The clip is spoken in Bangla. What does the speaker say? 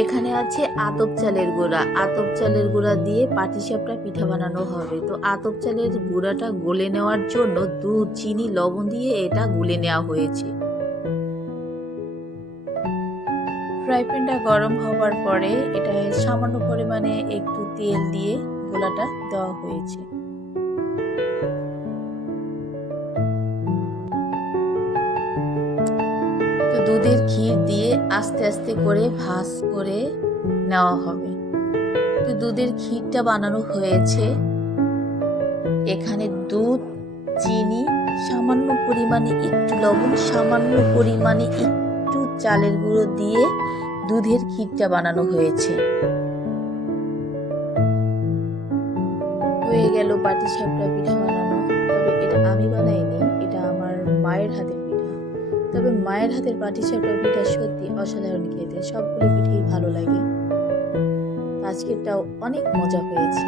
এখানে আছে আতপ চালের গুঁড়া। আতপ চালের গুঁড়া দিয়ে পাটিসাপটা পিঠা বানানো হবে। তো আতপ চালের গুঁড়াটা গলে নেওয়ার জন্য দুধ চিনি লবণ দিয়ে এটা গুলে নেওয়া হয়েছে। ফ্রাই প্যানটা গরম হওয়ার পরে এটা সামান্য পরিমাণে একটু তেল দিয়ে গোলাটা দেওয়া হয়েছে। তো দুধের ক্ষীর দিয়ে আস্তে আস্তে করে ভাজ করে নেওয়া হবে। তো দুধের ক্ষীরটা বানানো হয়েছে। এখানে দুধ, চিনি, সামান্য পরিমাণে একটু লবণ, সামান্য পরিমাণে একটু চালের গুঁড়ো দিয়ে দুধের ক্ষীরটা বানানো হয়েছে। হয়ে গেল পাটি তবে মায়ের হাতের পাটি সাপটা পিঠা সত্যি অসাধারণ খেতে সবগুলো পিঠেই ভালো লাগে। আজকেরটাও অনেক মজা হয়েছে।